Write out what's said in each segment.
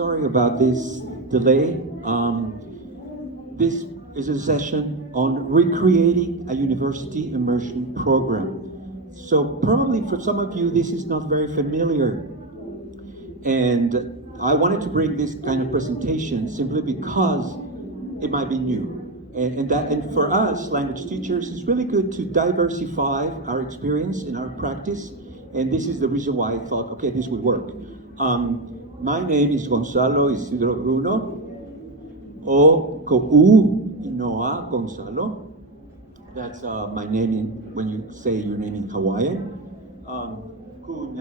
sorry about this delay. This is a session on recreating a university immersion program. So probably for some of you, this is not very familiar. And I wanted to bring this kind of presentation simply because it might be new. And for us, language teachers, it's really good to diversify our experience and our practice. And this is the reason why I thought, okay, this would work. My name is Gonzalo Isidro Bruno, o Ko'u Inoa Gonzalo. That's my name when you say your name in Hawaiian. Ku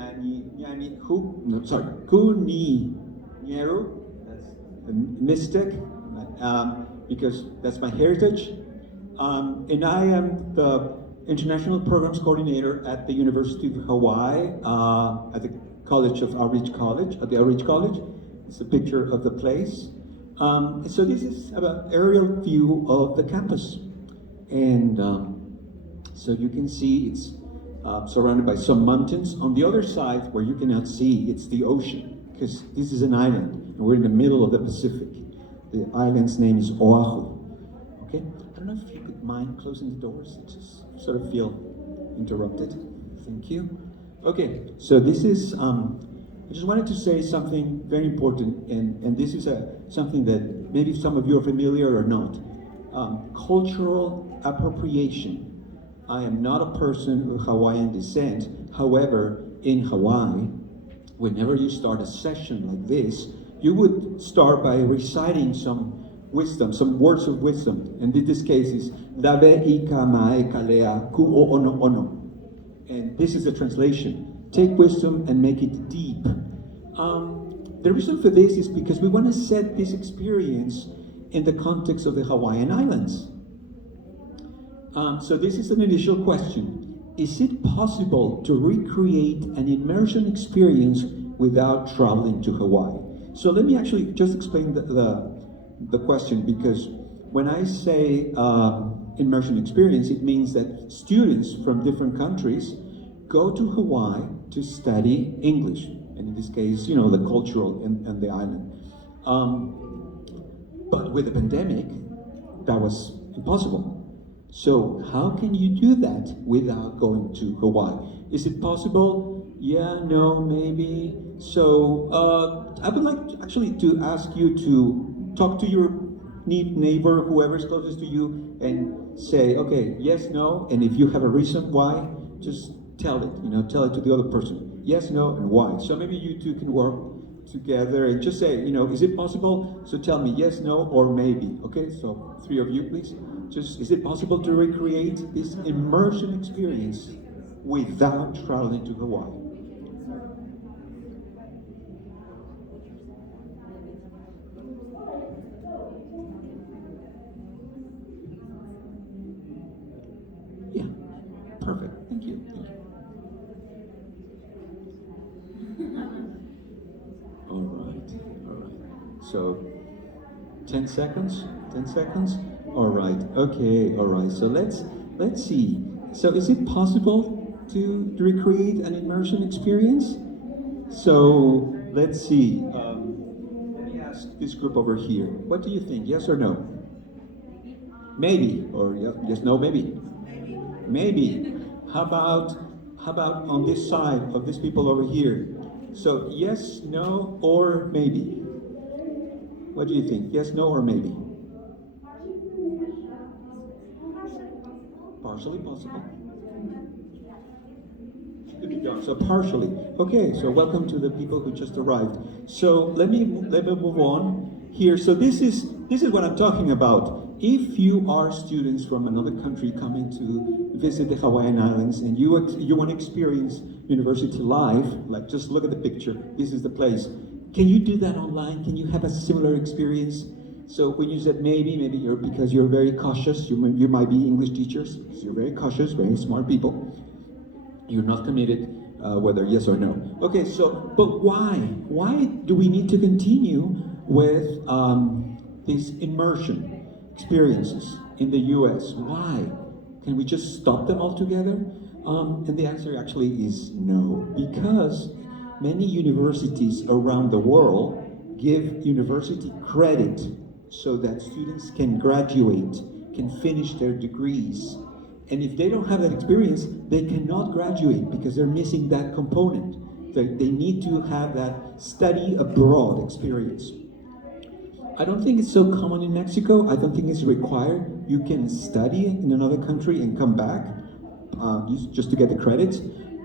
Ni Nyeru, that's a mystic, because that's my heritage. And I am the International Programs Coordinator at the University of Hawaii, at the College of Outreach College, at the Outreach College. It's a picture of the place. So this is an aerial view of the campus. And so you can see it's surrounded by some mountains. On the other side, where you cannot see, it's the ocean, because this is an island, and we're in the middle of the Pacific. The island's name is Oahu. Okay? I don't know if you could mind closing the doors. I just sort of feel interrupted. Thank you. Okay, so this is, I just wanted to say something very important, and this is something that maybe some of you are familiar or not. Cultural appropriation. I am not a person of Hawaiian descent. However, in Hawaii, whenever you start a session like this, you would start by reciting some wisdom, some words of wisdom. And in this case is Lave ika mae kalea ku o ono ono. And this is the translation. Take wisdom and make it deep. The reason for this is because we want to set this experience in the context of the Hawaiian Islands. So this is an initial question. Is it possible to recreate an immersion experience without traveling to Hawaii? So let me actually just explain the question, because when I say immersion experience, it means that students from different countries go to Hawaii to study English, and in this case, you know, the cultural and the island. But with the pandemic, that was impossible. So how can you do that without going to Hawaii? Is it possible? Yeah, no, maybe. So I would like actually to ask you to talk to your neighbor, whoever's closest to you, and say, okay, yes, no, and if you have a reason why, just tell it, tell it to the other person. Yes, no, and why. So maybe you two can work together and just say, is it possible? So tell me yes, no, or maybe. Okay, so 3 of you, please. Just, is it possible to recreate this immersion experience without traveling to Hawaii? Yeah, perfect. Thank you. All right. So 10 seconds. All right. Okay. All right. So let's see. So is it possible to recreate an immersion experience? So let's see. Let me ask this group over here. What do you think? Yes or no? Maybe. Or yes, no, maybe. Maybe. How about on this side of these people over here? So yes, no, or maybe. What do you think? Yes, no, or maybe? Partially possible. So partially. Okay, so welcome to the people who just arrived. So let me move on here. So this is what I'm talking about. If you are students from another country coming to visit the Hawaiian Islands and you want to experience university life, like just look at the picture, this is the place. Can you do that online? Can you have a similar experience? So when you said maybe because you're very cautious, you might be English teachers, so you're very cautious, very smart people. You're not committed, whether yes or no. Okay, so, but why? Why do we need to continue with these immersion experiences in the US? Why? Can we just stop them altogether? And the answer actually is no, because many universities around the world give university credit so that students can graduate, can finish their degrees. And if they don't have that experience, they cannot graduate because they're missing that component. They need to have that study abroad experience. I don't think it's so common in Mexico. I don't think it's required. You can study in another country and come back just to get the credits,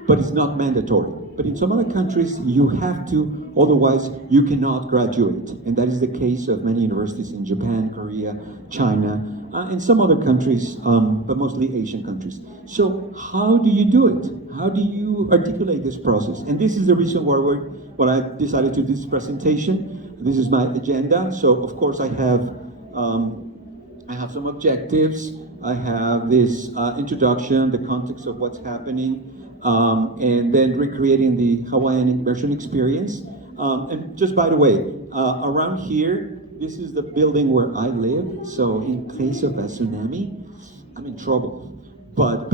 but it's not mandatory. But in some other countries, you have to, otherwise you cannot graduate. And that is the case of many universities in Japan, Korea, China, and some other countries, but mostly Asian countries. So how do you do it? How do you articulate this process? And this is the reason why I decided to do this presentation. This is my agenda. So of course I have some objectives. I have this introduction, the context of what's happening, and then recreating the Hawaiian immersion experience. And just by the way, around here, this is the building where I live. So in case of a tsunami, I'm in trouble. But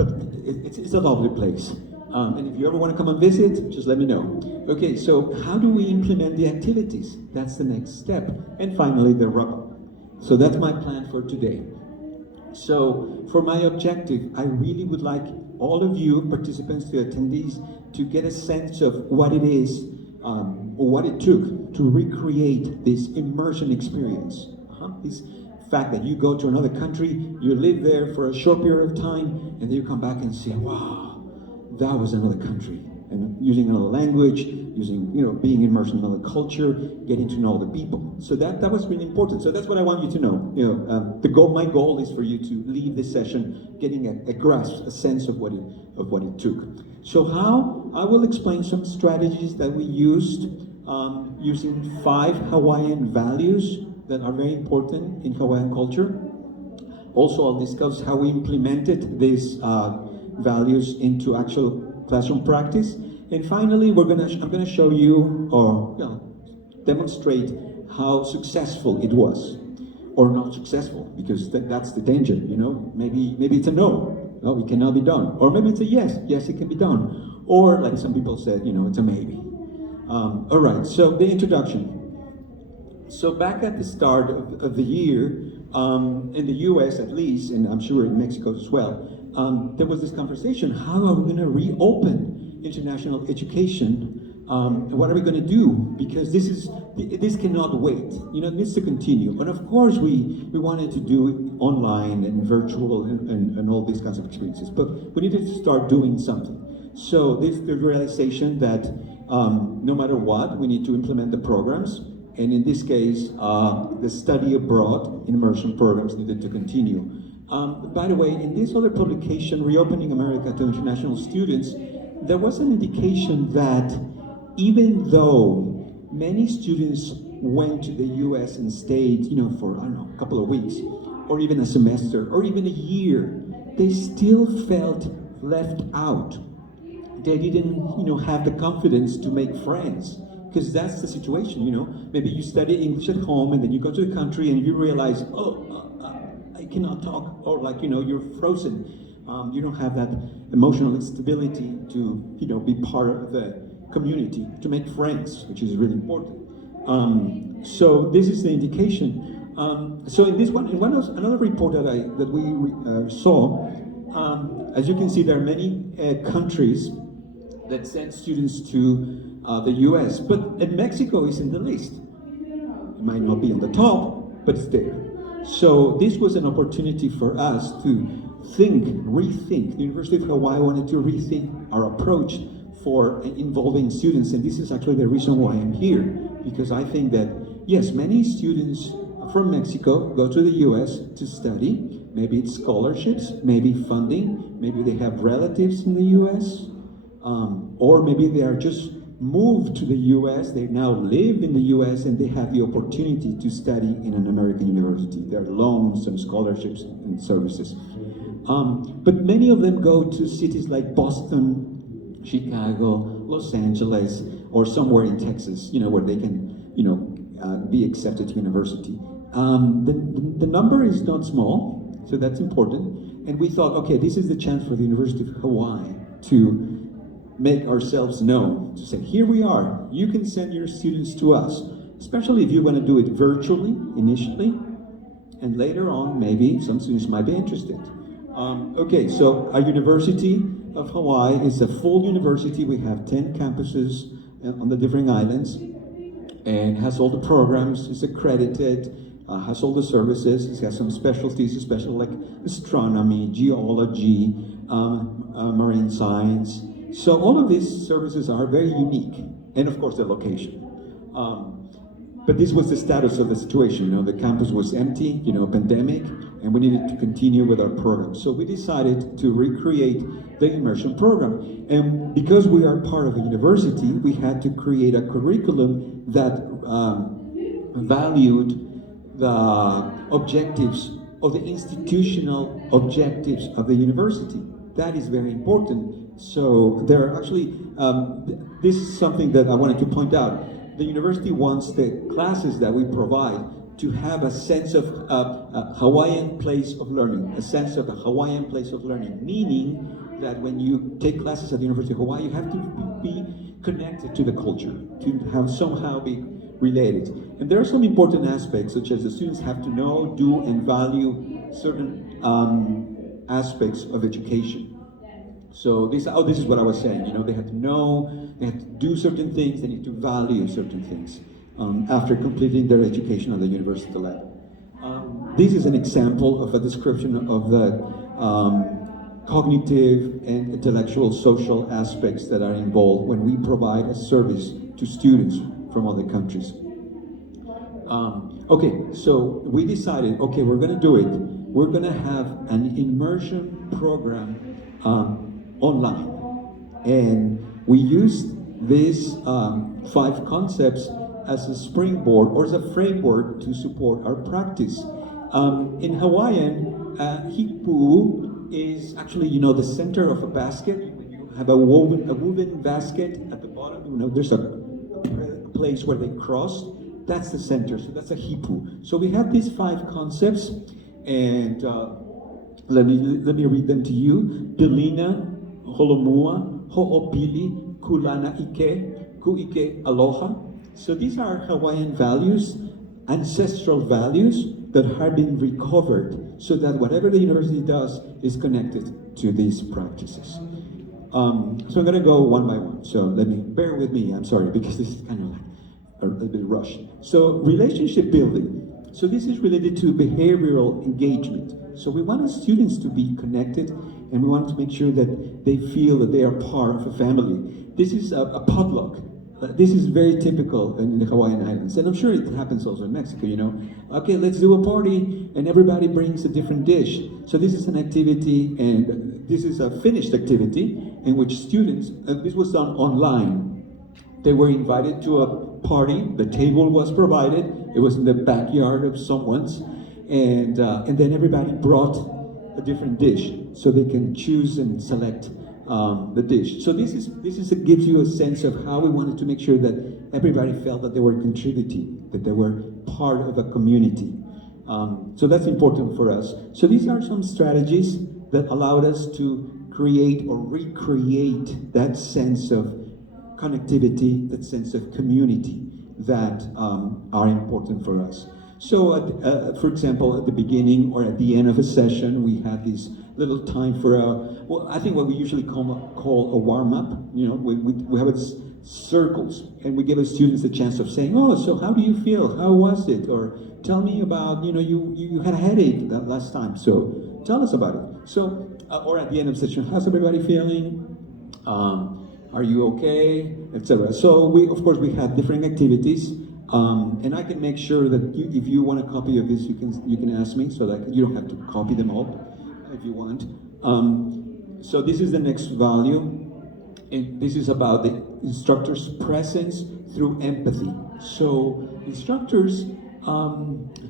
it's a lovely place. And if you ever want to come and visit, just let me know. Okay, so how do we implement the activities? That's the next step. And finally, the wrap-up. So that's my plan for today. So for my objective, I really would like all of you participants, the attendees, to get a sense of what it is, or what it took to recreate this immersion experience. This fact that you go to another country, you live there for a short period of time, and then you come back and say, wow, that was another country. And using another language, being immersed in another culture, getting to know the people. So that was really important. So that's what I want you to know. My goal is for you to leave this session getting a grasp, a sense of what it took. So how? I will explain some strategies that we used using 5 Hawaiian values that are very important in Hawaiian culture. Also, I'll discuss how we implemented these values into actual classroom practice. And finally, I'm gonna show you or demonstrate how successful it was, or not successful, because that's the danger. Maybe it's a no, it cannot be done, or maybe it's a yes, it can be done, or like some people said, it's a maybe. All right. So the introduction. So back at the start of the year, in the U.S. at least, and I'm sure in Mexico as well, there was this conversation: how are we going to reopen international education? What are we going to do? Because this cannot wait. It needs to continue. And of course, we wanted to do it online and virtual and all these kinds of experiences, but we needed to start doing something. So the realization that no matter what, we need to implement the programs. And in this case, the study abroad immersion programs needed to continue. By the way, in this other publication, Reopening America to International Students, there was an indication that even though many students went to the US and stayed, for, a couple of weeks, or even a semester, or even a year, they still felt left out. They didn't, have the confidence to make friends. Because that's the situation, Maybe you study English at home and then you go to the country and you realize, I cannot talk, or you're frozen. You don't have that emotional stability to, be part of the community, to make friends, which is really important. So this is the indication. So in this one, another report that we saw, as you can see, there are many countries that send students to the US, and Mexico is in the list. It might not be on the top, but it's there. So this was an opportunity for us to rethink. The University of Hawaii wanted to rethink our approach for involving students, and this is actually the reason why I'm here, because I think that, yes, many students from Mexico go to the US to study. Maybe it's scholarships, maybe funding, maybe they have relatives in the US, or maybe they are just moved to the US, they now live in the US, and they have the opportunity to study in an American university. There are loans and scholarships and services. But many of them go to cities like Boston, Chicago, Los Angeles, or somewhere in Texas, where they can, be accepted to university. The number is not small, so that's important. And we thought, okay, this is the chance for the University of Hawaii to make ourselves known, to say, here we are, you can send your students to us. especially if you want to do it virtually initially, and later on, maybe some students might be interested. Okay, so our University of Hawaii is a full university. We have 10 campuses on the different islands, and has all the programs, is accredited, has all the services, it has some specialties, especially like astronomy, geology, marine science. So all of these services are very unique, and of course the location. But this was the status of the situation. You know, the campus was empty, you know, pandemic, and we needed to continue with our program. So we decided to recreate the immersion program. And because we are part of a university, we had to create a curriculum that valued the objectives of the institutional objectives of the university. That is very important. So there are actually, this is something that I wanted to point out. The university wants the classes that we provide to have a sense of a Hawaiian place of learning, a sense of a Hawaiian place of learning, meaning that when you take classes at the University of Hawaii, you have to be connected to the culture, to have somehow be related. And there are some important aspects, such as the students have to know, do, and value certain aspects of education. So this is what I was saying, you know, they have to know, they have to do certain things, they need to value certain things after completing their education on the university level. This is an example of a description of the cognitive and intellectual social aspects that are involved when we provide a service to students from other countries. Okay, so we decided, okay, we're gonna do it. We're gonna have an immersion program online. And we used these 5 concepts as a springboard or as a framework to support our practice. In Hawaiian, hipu is actually, you know, the center of a basket. You have a woven basket at the bottom. You know, there's a place where they cross. That's the center, so that's a hipu. So we have these 5 concepts, and let me read them to you. Pilina, Holomua, Ho'opili, Kulana Ike, Ku'ike Aloha. So these are Hawaiian values, ancestral values that have been recovered so that whatever the university does is connected to these practices. So I'm going to go one by one. So bear with me, I'm sorry, because this is kind of like a little bit rushed. So relationship building. So this is related to behavioral engagement. So we want our students to be connected, and we want to make sure that they feel that they are part of a family. This is a potluck. This is very typical in the Hawaiian Islands, and I'm sure it happens also in Mexico, you know. Okay, let's do a party, and everybody brings a different dish. So this is an activity, and this is a finished activity in which students, this was done online. They were invited to a party, the table was provided, it was in the backyard of someone's, and then everybody brought a different dish, so they can choose and select the dish. So this gives you a sense of how we wanted to make sure that everybody felt that they were contributing, that they were part of a community. So that's important for us. So these are some strategies that allowed us to create or recreate that sense of connectivity, that sense of community that are important for us. So, for example, at the beginning or at the end of a session, we had this little time for I think what we usually call a warm-up. You know, we have these circles, and we give the students a chance of saying, "Oh, so how do you feel? How was it?" Or tell me about, you know, you had a headache that last time, so tell us about it. So, or at the end of the session, how's everybody feeling? Are you okay? Etc. So of course, we had different activities. And I can make sure that if you want a copy of this, you can ask me, so that you don't have to copy them all if you want. So this is the next value, and this is about the instructor's presence through empathy. So instructors,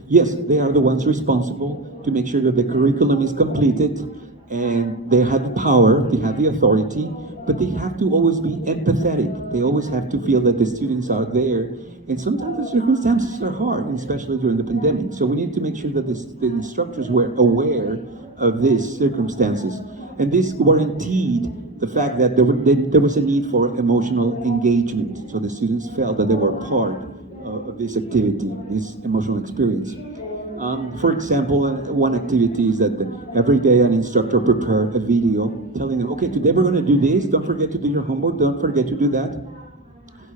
yes, they are the ones responsible to make sure that the curriculum is completed, and they have the power, they have the authority, but they have to always be empathetic. They always have to feel that the students are there. And sometimes the circumstances are hard, especially during the pandemic. So we need to make sure that the instructors were aware of these circumstances. And this guaranteed the fact that there was a need for emotional engagement. So the students felt that they were part of of this activity, this emotional experience. For example, one activity is that every day an instructor prepare a video telling them, okay, today we're going to do this, don't forget to do your homework, don't forget to do that.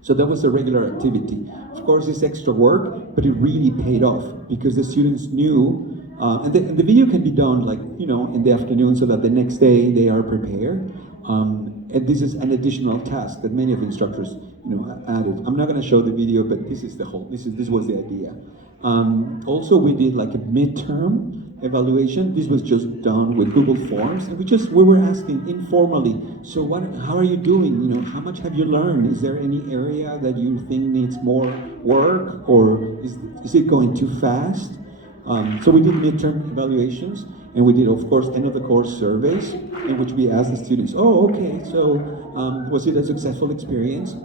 So that was a regular activity. Of course, it's extra work, but it really paid off because the students knew, and the video can be done like, in the afternoon so that the next day they are prepared. And this is an additional task that many of the instructors, added. I'm not going to show the video, but this was the idea. Also, we did like a midterm evaluation. This was just done with Google Forms, and we were asking informally. So, how are you doing? How much have you learned? Is there any area that you think needs more work, or is it going too fast? So we did midterm evaluations, and we did, of course, end of the course surveys in which we asked the students, oh, okay, so was it a successful experience?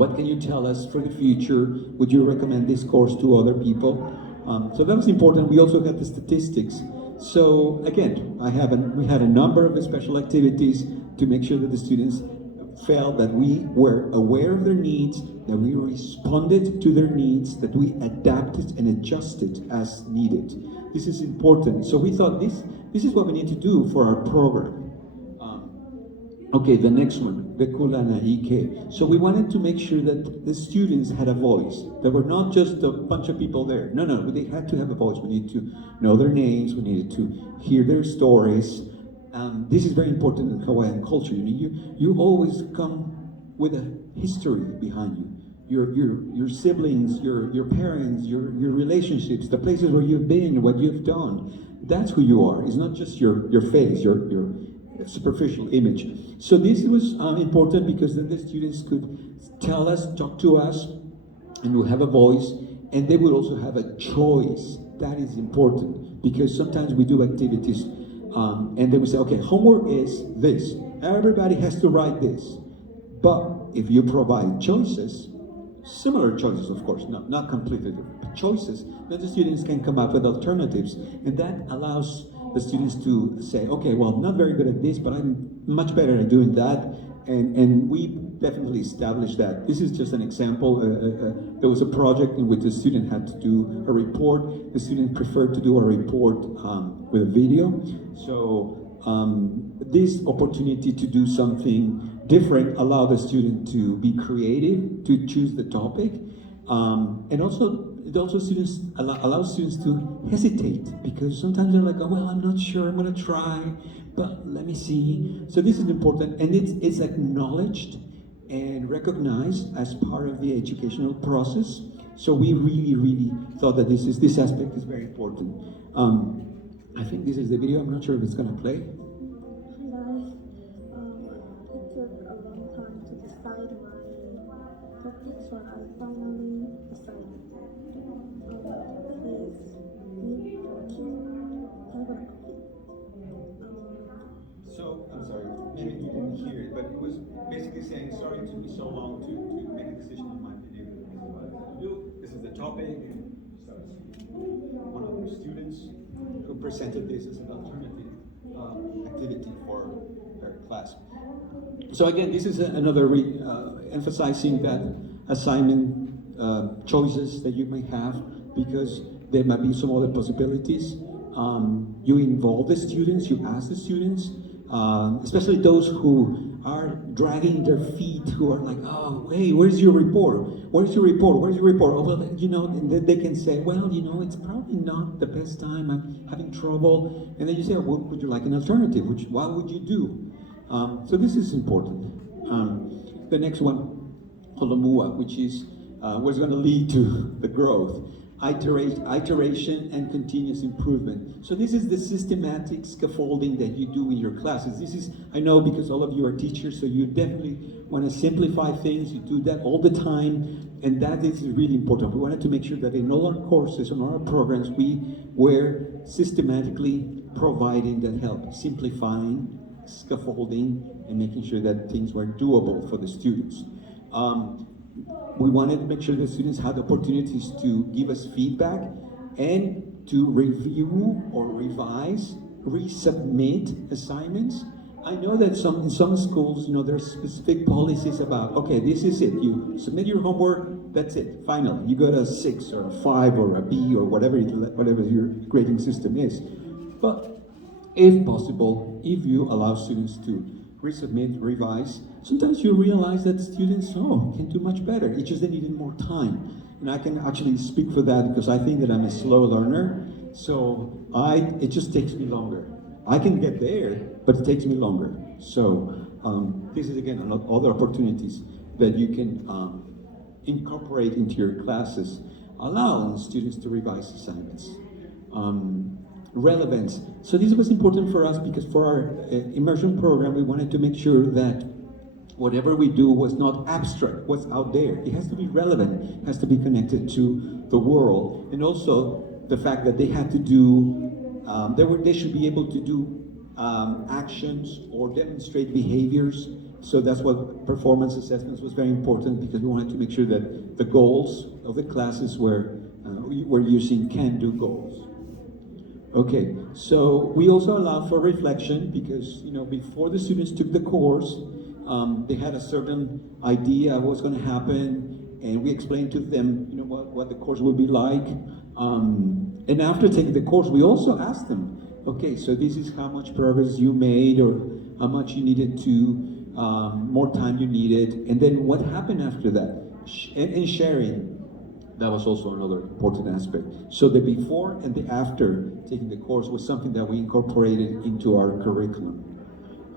What can you tell us for the future? Would you recommend this course to other people? So that was important. We also got the statistics. So again, we had a number of special activities to make sure that the students felt that we were aware of their needs, that we responded to their needs, that we adapted and adjusted as needed. This is important. So we thought this is what we need to do for our program. Okay, the next one, the Kulanaike. So we wanted to make sure that the students had a voice. There were not just a bunch of people there. No, they had to have a voice. We needed to know their names. We needed to hear their stories. This is very important in Hawaiian culture. You always come with a history behind you. Your siblings, your parents, your relationships, the places where you've been, what you've done. That's who you are. It's not just your face, your superficial image. So this was important because then the students could tell us, talk to us, and would have a voice, and they would also have a choice. That is important because sometimes we do activities and they would say, okay, homework is this. Everybody has to write this. But if you provide choices, similar choices, of course, not completely different choices, then the students can come up with alternatives. And that allows the students to say, okay, well, I'm not very good at this, but I'm much better at doing that. And we definitely established that. This is just an example. There was a project in which the student had to do a report. The student preferred to do a report with a video. So this opportunity to do something different allowed the student to be creative, to choose the topic. And also, it also allows students to hesitate because sometimes they're like, oh, well, I'm not sure, I'm gonna try, but let me see. So this is important, and it's acknowledged and recognized as part of the educational process. So we really thought that this aspect is very important. I think this is the video. I'm not sure if it's gonna play. It took a long time to decide my topics, but I finally decided. So, I'm sorry, maybe you didn't hear it, but it was basically saying, sorry it took me so long to make a decision on my video. This is what I have to do, this is the topic, and so one of the students who presented this as an alternative activity for their class. So again, this is another emphasizing that assignment choices that you may have, because there might be some other possibilities. You involve the students, you ask the students, especially those who are dragging their feet, who are like, oh, hey, where's your report? Where's your report? Where's your report? Oh, well, and then they can say, well, it's probably not the best time, I'm having trouble. And then you say, well, would you like an alternative? What would you do? So this is important. The next one, Holomua, which is what's going to lead to the growth. Iteration and continuous improvement. So this is the systematic scaffolding that you do in your classes. I know because all of you are teachers, so you definitely want to simplify things. You do that all the time, and that is really important. We wanted to make sure that in all our courses, in all our programs, we were systematically providing that help, simplifying, scaffolding, and making sure that things were doable for the students. We wanted to make sure that students had opportunities to give us feedback and to review or revise, resubmit assignments. I know that in some schools, there's specific policies about, okay, this is it. You submit your homework, that's it, final. You got a 6 or a 5 or a B or whatever your grading system is. But if possible, if you allow students to resubmit, revise, sometimes you realize that students, can do much better. It's just they needed more time. And I can actually speak for that because I think that I'm a slow learner. So it just takes me longer. I can get there, but it takes me longer. So this is again other opportunities that you can incorporate into your classes, allowing students to revise assignments. Relevance. So this was important for us because for our immersion program, we wanted to make sure that whatever we do was not abstract, was out there. It has to be relevant, it has to be connected to the world. And also the fact that they had to do, they should be able to do actions or demonstrate behaviors. So that's what performance assessments was very important because we wanted to make sure that the goals of the classes were using can-do goals. Okay, so we also allow for reflection because before the students took the course, they had a certain idea of what's going to happen, and we explained to them, what the course would be like. And after taking the course, we also asked them, okay, so this is how much progress you made, or how much you needed to, more time you needed, and then what happened after that, and sharing. That was also another important aspect. So the before and the after taking the course was something that we incorporated into our curriculum.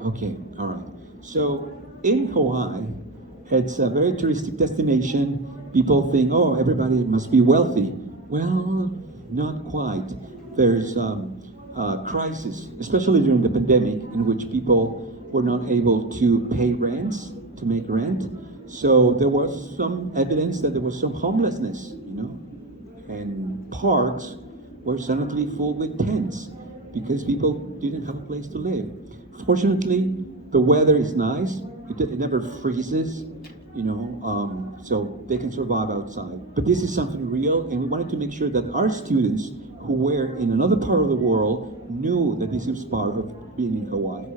Okay, all right. So in Hawaii, it's a very touristic destination. People think, everybody must be wealthy. Well, not quite. There's crisis, especially during the pandemic, in which people were not able to pay rents, to make rent. So there was some evidence that there was some homelessness, and parks were suddenly full with tents because people didn't have a place to live. Fortunately, the weather is nice. It never freezes, so they can survive outside. But this is something real, and we wanted to make sure that our students who were in another part of the world knew that this was part of being in Hawaii.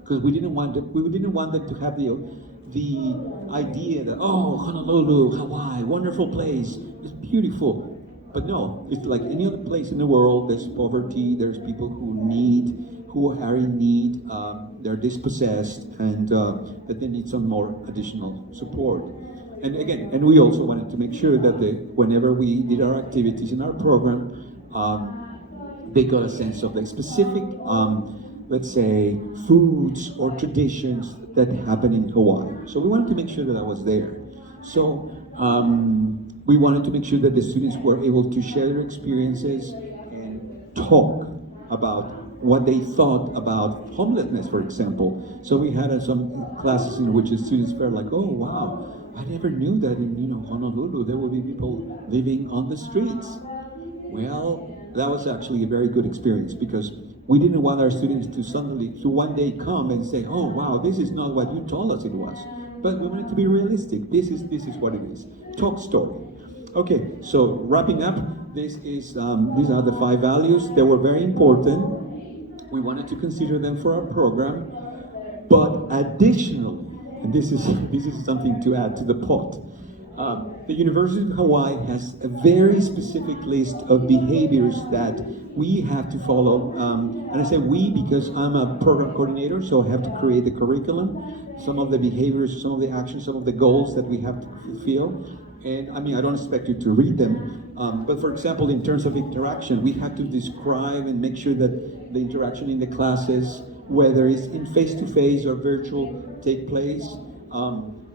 Because we didn't want them to have the idea that, Honolulu, Hawaii, wonderful place, it's beautiful. But no, it's like any other place in the world. There's poverty, there's people who are in need, they're dispossessed, and that they need some more additional support. And we also wanted to make sure that whenever we did our activities in our program, they got a sense of the specific, let's say, foods or traditions that happen in Hawaii. So we wanted to make sure that I was there. So we wanted to make sure that the students were able to share their experiences and talk about what they thought about homelessness, for example. So we had some classes in which the students felt like, oh wow, I never knew that in Honolulu there would be people living on the streets. Well, that was actually a very good experience because we didn't want our students to one day come and say, oh wow, this is not what you told us it was. But we wanted to be realistic. This is what it is. Talk story. Okay, so wrapping up, these are the 5 values. They were very important. We wanted to consider them for our program, but additionally, and this is something to add to the pot. The University of Hawaii has a very specific list of behaviors that we have to follow. And I say we because I'm a program coordinator, so I have to create the curriculum, some of the behaviors, some of the actions, some of the goals that we have to fulfill. And I don't expect you to read them, but for example, in terms of interaction, we have to describe and make sure that the interaction in the classes, whether it's in face-to-face or virtual, take place.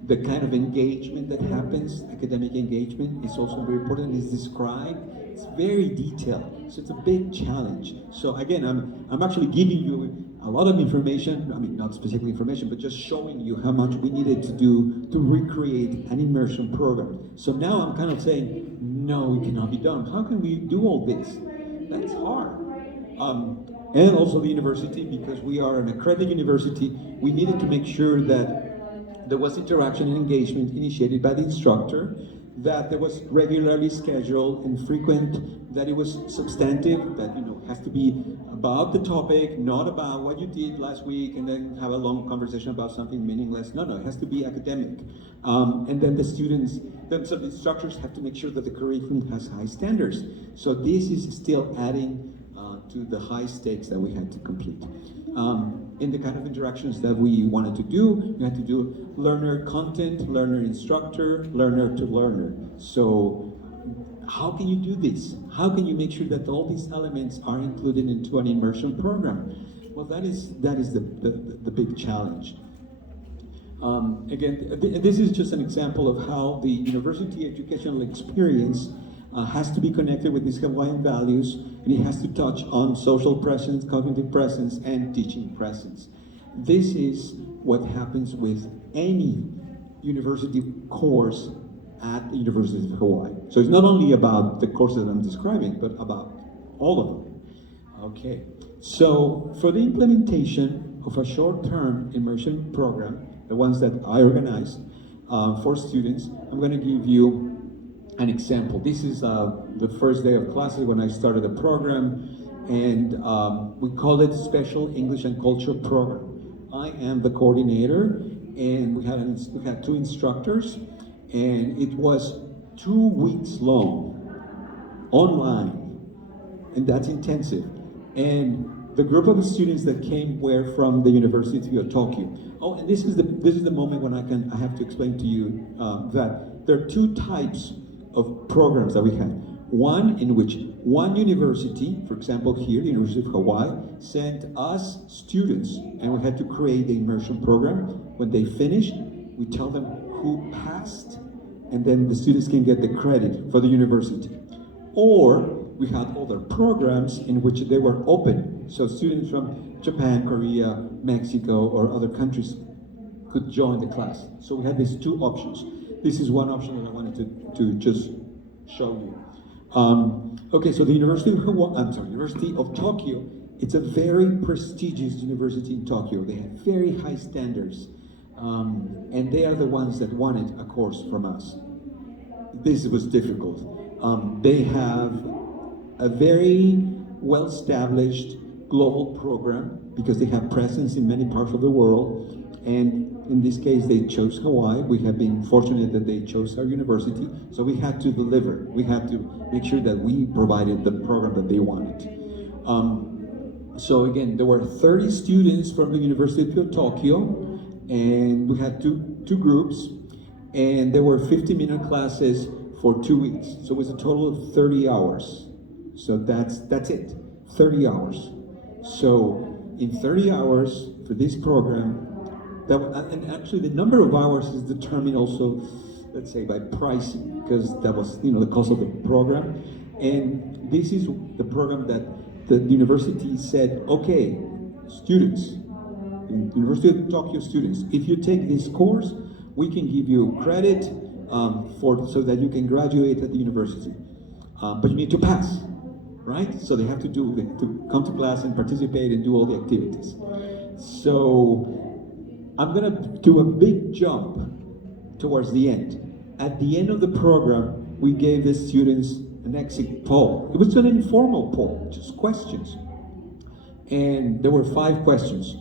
The kind of engagement that happens, academic engagement, is also very important. It's described. It's very detailed. So it's a big challenge. So again, I'm actually giving you a lot of information. Not specific information, but just showing you how much we needed to do to recreate an immersion program. So now I'm kind of saying, no, it cannot be done. How can we do all this? That's hard. And also the university, because we are an accredited university, we needed to make sure that there was interaction and engagement initiated by the instructor, that there was regularly scheduled and frequent, that it was substantive, that has to be about the topic, not about what you did last week and then have a long conversation about something meaningless. No, it has to be academic. And then the students, so the instructors have to make sure that the curriculum has high standards. So this is still adding to the high stakes that we had to complete. In the kind of interactions that we wanted to do, we had to do learner content, learner instructor, learner to learner. So how can you do this? How can you make sure that all these elements are included into an immersion program? Well, that is the big challenge. Again, this is just an example of how the university educational experience has to be connected with these Hawaiian values, and it has to touch on social presence, cognitive presence, and teaching presence. This is what happens with any university course at the University of Hawaii. So it's not only about the courses that I'm describing, but about all of them. Okay, so for the implementation of a short-term immersion program, the ones that I organize for students, I'm going to give you an example. This is the first day of classes when I started the program, and we call it Special English and Culture Program. I am the coordinator, and we had two instructors, and it was 2 weeks long, online, and that's intensive. And the group of students that came were from the University of Tokyo. Oh, and this is the moment when I have to explain to you that there are 2 types of programs that we had. One in which one university, for example here, the University of Hawaii, sent us students, and we had to create the immersion program. When they finished, we tell them who passed, and then the students can get the credit for the university. Or we had other programs in which they were open, so students from Japan, Korea, Mexico, or other countries could join the class. So we had these 2 options. This is one option that I wanted to just show you. Okay, so the University of Tokyo, it's a very prestigious university in Tokyo. They have very high standards, and they are the ones that wanted a course from us. This was difficult. They have a very well-established global program because they have presence in many parts of the world, and in this case, they chose Hawaii. We have been fortunate that they chose our university, so we had to deliver. We had to make sure that we provided the program that they wanted. So again, there were 30 students from the University of Tokyo, and we had two groups, and there were 50-minute classes for 2 weeks. So it was a total of 30 hours. So that's it, 30 hours. So in 30 hours for this program, and actually the number of hours is determined also, let's say, by pricing, because that was the cost of the program. And this is the program that the university said, okay, students, University of Tokyo students, if you take this course, we can give you credit so that you can graduate at the university. But you need to pass, right? So they have to come to class and participate and do all the activities. So I'm gonna do a big jump towards the end. At the end of the program, we gave the students an exit poll. It was an informal poll, just questions. And there were 5 questions.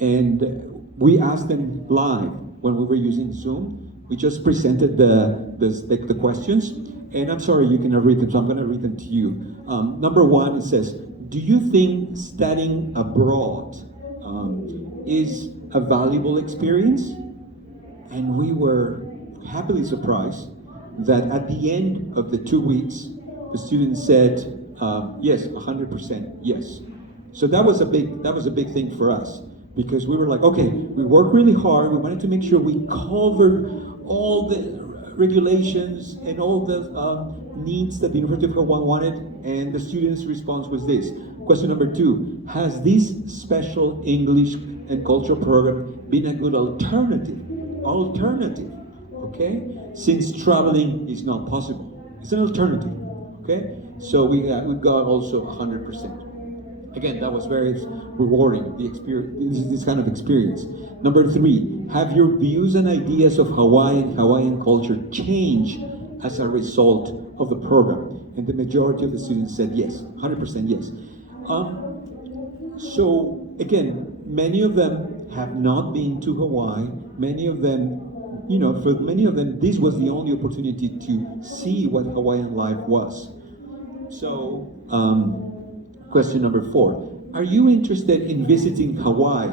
And we asked them live when we were using Zoom. We just presented the questions. And I'm sorry, you cannot read them, so I'm gonna read them to you. Number 1, it says, do you think studying abroad is a valuable experience? And we were happily surprised that at the end of the 2 weeks, the students said, yes, 100% yes. So that was a big thing for us, because we were like, okay, we worked really hard. We wanted to make sure we covered all the regulations and all the needs that the University of Hawaii wanted, and the students' response was this. Question number 2, has this special English and culture program been a good alternative, okay? Since traveling is not possible. It's an alternative, okay? So we got also 100%. Again, that was very rewarding, the experience, this kind of experience. Number 3, have your views and ideas of Hawaii and Hawaiian culture changed as a result of the program? And the majority of the students said yes, 100% yes. So again, many of them have not been to Hawaii. Many of them, for many of them, this was the only opportunity to see what Hawaiian life was. So, question number 4. Are you interested in visiting Hawaii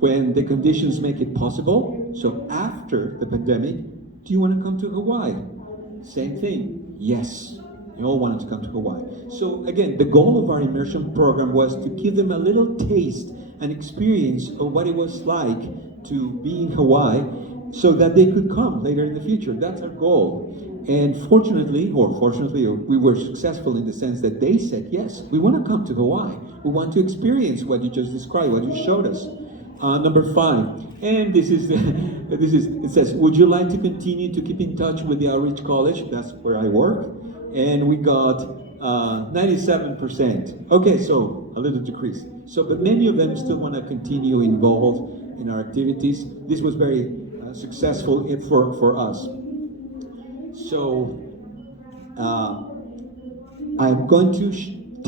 when the conditions make it possible? So after the pandemic, do you want to come to Hawaii? Same thing, yes. They all wanted to come to Hawaii. So again, the goal of our immersion program was to give them a little taste, an experience of what it was like to be in Hawaii, so that they could come later in the future. That's our goal. And fortunately, we were successful in the sense that they said, yes, we want to come to Hawaii. We want to experience what you just described, what you showed us. Number 5, and it says, would you like to continue to keep in touch with the Outreach College? That's where I work. And we got 97%. Okay, so a little decrease. So, but many of them still want to continue involved in our activities. This was very successful for us. So, I'm going to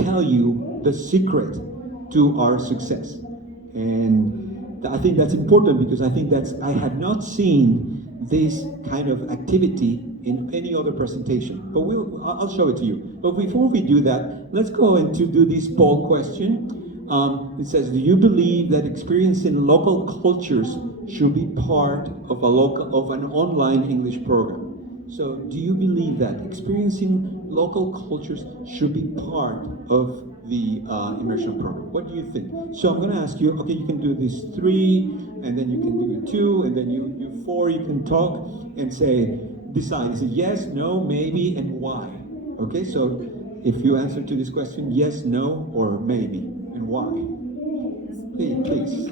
tell you the secret to our success. And I think that's important because I had not seen this kind of activity in any other presentation, but I'll show it to you. But before we do that, let's go into do this poll question. It says, do you believe that experiencing local cultures should be part of an online English program? So do you believe that experiencing local cultures should be part of the immersion program? What do you think? So I'm going to ask you, okay, you can do this 3, and then you can do 2, and then you 4, you can talk and decide, is it yes, no, maybe, and why? Okay, so if you answer to this question, yes, no, or maybe, and why? Please.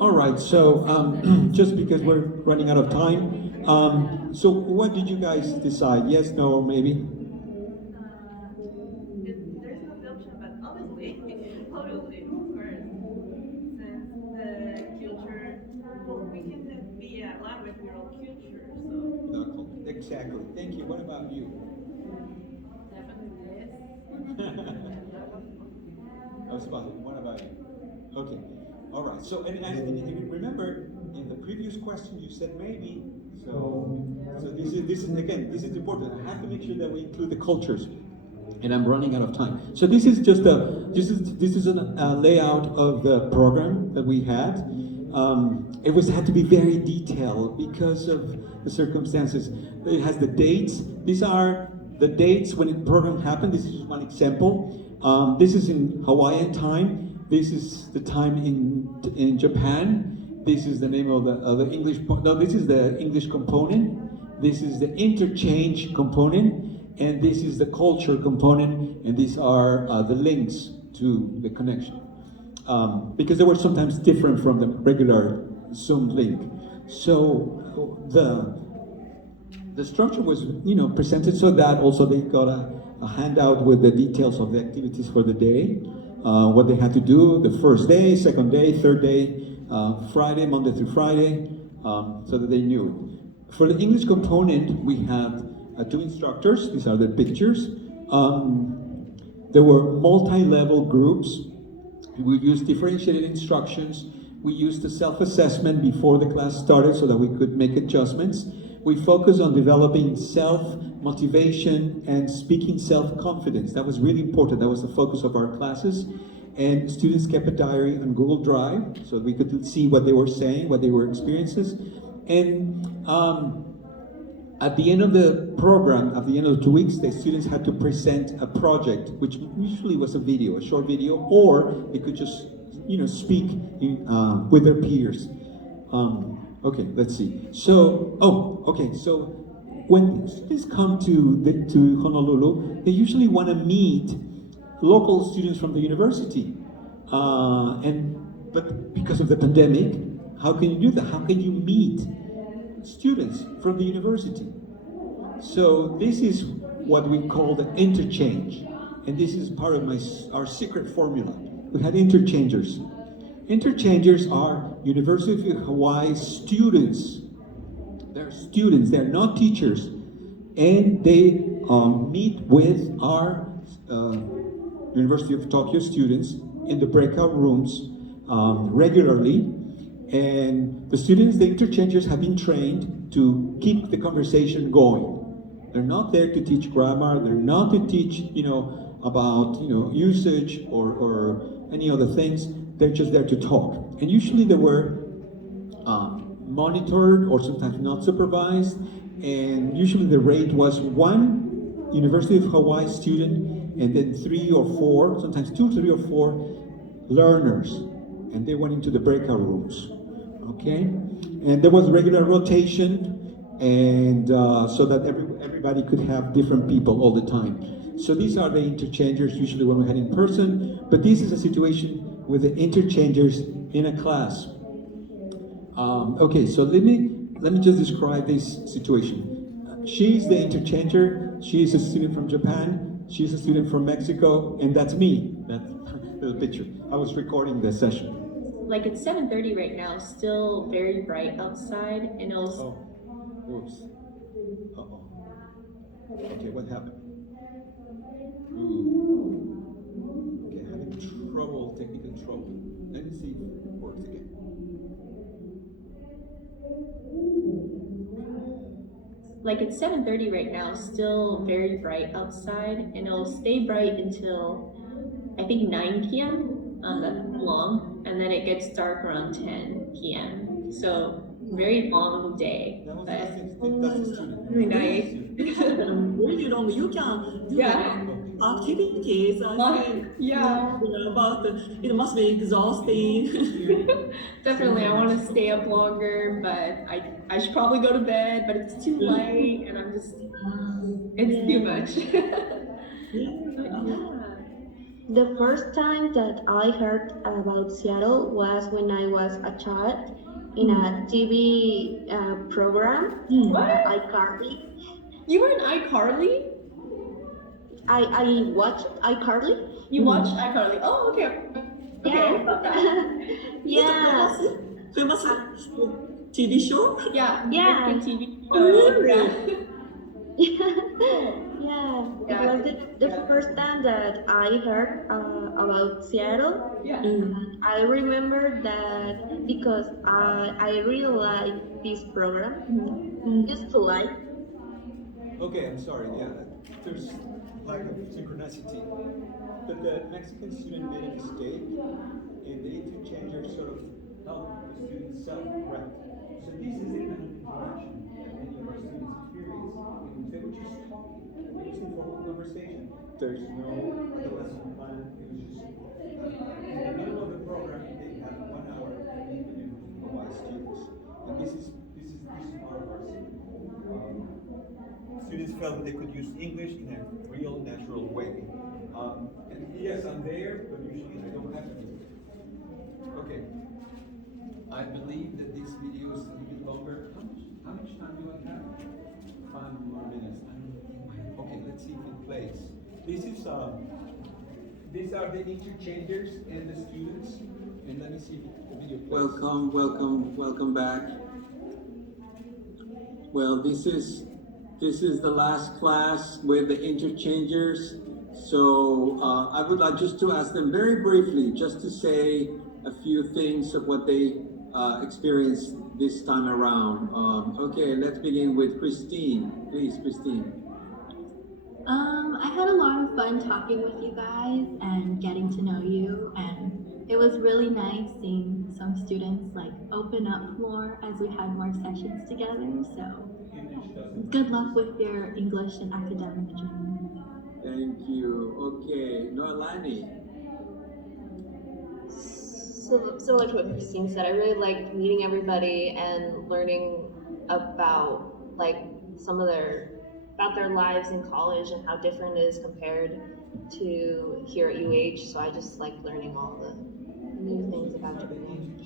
All right, so just because we're running out of time, so what did you guys decide? Yes, no, or maybe? There's no option, but obviously, totally, of course. Since the culture, we can be aligned with your own culture, so. Exactly. Thank you. What about you? Definitely What about you? Okay. All right. So, and remember, in the previous question, you said maybe. So this is important. I have to make sure that we include the cultures. And I'm running out of time. So this is just a layout of the program that we had. It had to be very detailed because of the circumstances. It has the dates. These are the dates when the program happened. This is just one example. This is in Hawaiian time. This is the time in Japan. This is the name of the English. No, this is the English component. This is the interchange component. And this is the culture component, and these are the links to the connection. Because they were sometimes different from the regular Zoom link. So the structure was, presented so that also they got a handout with the details of the activities for the day, what they had to do, the first day, second day, third day, Friday, Monday through Friday, so that they knew. For the English component, we have 2 instructors. These are the pictures. There were multi-level groups. We used differentiated instructions. We used the self-assessment before the class started so that we could make adjustments. We focused on developing self-motivation and speaking self-confidence. That was really important. That was the focus of our classes. And students kept a diary on Google Drive so we could see what they were saying, what they were experiences. And At the end of the program, at the end of the 2 weeks, the students had to present a project, which usually was a video, a short video, or they could just, speak with their peers. Okay, let's see. So, okay. So, when students come to Honolulu, they usually want to meet local students from the university, but because of the pandemic, how can you do that? How can you meet students from the university? So this is what we call the interchange, and this is part of our secret formula. We had interchangers. Interchangers are University of Hawaii students. They're students. They're not teachers, and they meet with our University of Tokyo students in the breakout rooms regularly. And the students, the interchangers, have been trained to keep the conversation going. They're not there to teach grammar. They're not to teach, about usage or any other things. They're just there to talk. And usually they were monitored or sometimes not supervised. And usually the rate was one University of Hawaii student and then 3 or 4, sometimes 2, 3 or 4 learners. And they went into the breakout rooms. Okay, and there was regular rotation, and so that everybody could have different people all the time. So these are the interchangers usually when we had in person, but this is a situation with the interchangers in a class. Okay, so let me just describe this situation. She's the interchanger. She's a student from Japan. She's a student from Mexico, and that's me. That's the picture. I was recording the session. Like it's 7:30 right now, still very bright outside, and it'll. Oh, oops. Uh-oh. Okay, what happened? Okay, having technical trouble. Let me see if it works again. Like it's 7:30 right now, still very bright outside, and it'll stay bright until I think 9 p.m. That's long, and then it gets dark around 10 p.m. So very long day, That was but that's the student. really nice. Really long. You can do Yeah. activities. I think. Yeah, But it must be exhausting. definitely. I want to stay up longer, but I should probably go to bed. But it's too late, and it's too much. But yeah. The first time that I heard about Seattle was when I was a child in a TV program, What? iCarly. You were in iCarly? I watched iCarly. You watched iCarly? Oh, okay. Okay. Yeah. Famous TV show. Yeah. Yeah. American TV show. Really? Yeah, Yeah. it was the first time that I heard about Seattle. Yeah. I remember that because I really like this program. Used to like. Okay, I'm sorry. Yeah, there's lack of synchronicity. But the Mexican student made a mistake, and the interchanger sort of helped the student self-correct. So this is the kind of interaction that many of our students experience. They were just talking. It was informal conversation. There's no lesson plan. It was just in the middle of the program. They had 1 hour to meet the University of Hawaii students, and this is part of our system. Students felt that they could use English in a real, natural way. And yes, I'm there, but usually I don't have to. Okay. I believe that this video is a little bit longer. How much time do I have? 5 more minutes. Okay, let's see if it plays. These are the interchangers and the students. And let me see if the video plays. Welcome back. Well, this is the last class with the interchangers. So I would like just to ask them very briefly, just to say a few things of what they experienced this time around. Okay, let's begin with Christine. Please, Christine. I had a lot of fun talking with you guys and getting to know you, and it was really nice seeing some students like open up more as we had more sessions together. So good luck with your English and academic journey. Thank you. Okay, Noelani. So similar to what Christine said, I really liked meeting everybody and learning about like some of their lives in college and how different it is compared to here at UH. So I just like learning all the new things about everything.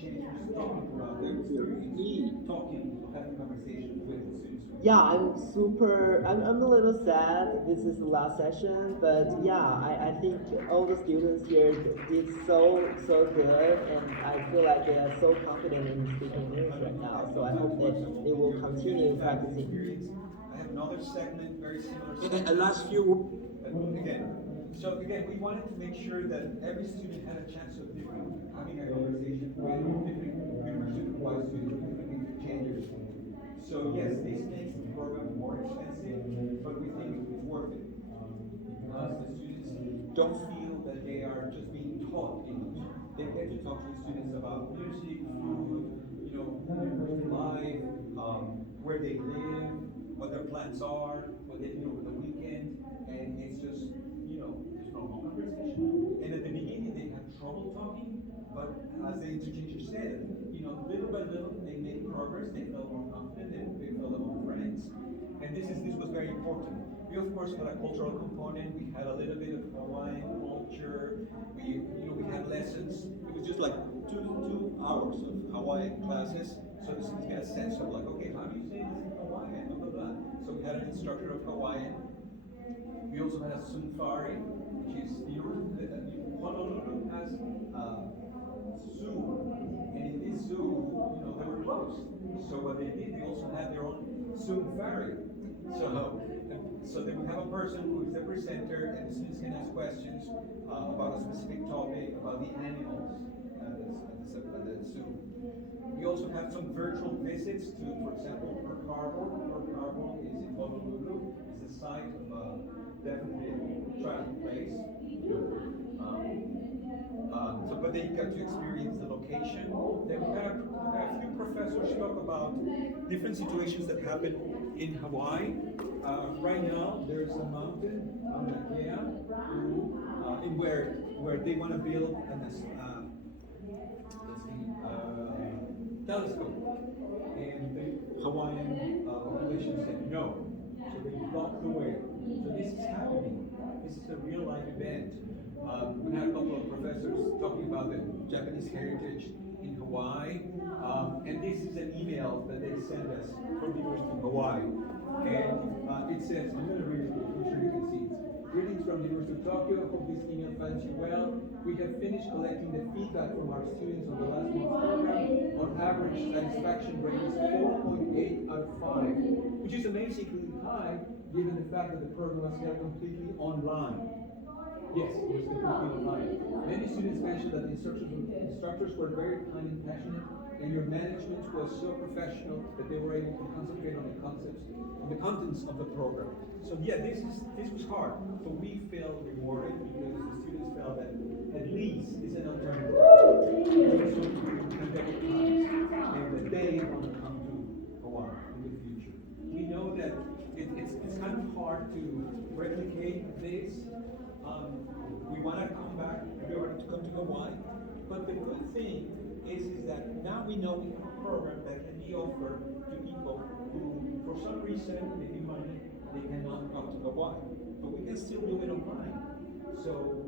Thank you. E. Having conversations with the students. Yeah, I'm a little sad this is the last session, but yeah, I think all the students here did so good, and I feel like they are so confident in speaking English right now, so I hope that they will continue practicing. I have another segment very similar. And the last few. Again, we wanted to make sure that every student had a chance of having a conversation with different university-wide students, with different interchangers. So yes, this makes the program more expensive, but we think it's worth it because the students don't feel that they are just being taught English. They get to talk to the students about music, food, university life, where they live, what their plans are, what they do over the weekend, and it's just there's normal conversation. And at the beginning they had trouble talking, but as the interchange said, little by little they made progress. They felt more confident. They felt among friends, and this was very important. We of course had a cultural component. We had a little bit of Hawaiian culture. We had lessons. It was just like two hours of Hawaiian classes, so the students get a sense of like, okay, how do you say this in Hawaiian? Blah blah blah. So we had an instructor of Hawaiian. We also had a Sunfari, which is Honolulu has zoo, and in this zoo, they were closed. So what they did, they also had their own Sunfari. So they would have a person who is the presenter, and the students can ask questions about a specific topic, about the animals at the zoo. We also have some virtual visits to, for example, Perth Harbor. Perth Harbor is in Honolulu. It's the site of definitely a tragic place. But they got to experience the location. Then we had a few professors talk about different situations that happen in Hawaii. Right now, there's a mountain, Mauna Kea, in where they want to build telescope, and the Hawaiian population said no, so they blocked the way. So this is happening. This is a real life event. We had a couple of professors talking about the Japanese heritage in Hawaii, and this is an email that they sent us from the University of Hawaii, and it says, I'm going to read it, I'm sure you can see it. Greetings from the University of Tokyo. Hope this email finds you well. We have finished collecting the feedback from our students on the last month's program. On average, satisfaction rate is 4.8 out of 5, which is amazingly high given the fact that the program was held completely online. Yes, it was completely online. Many students mentioned that the instructors were very kind and passionate, and your management was so professional that they were able to concentrate on the contents of the program. So yeah, this was hard, but we felt rewarded because the students felt that at least it's an alternative. And that they want to come to Hawaii in the future. We know that it's kind of hard to replicate this. We want to come back, everybody to come to Hawaii. But the good thing is that now we know we have a program that can be offered to people who, for some reason, maybe money, they cannot come to Hawaii. But we can still do it online. So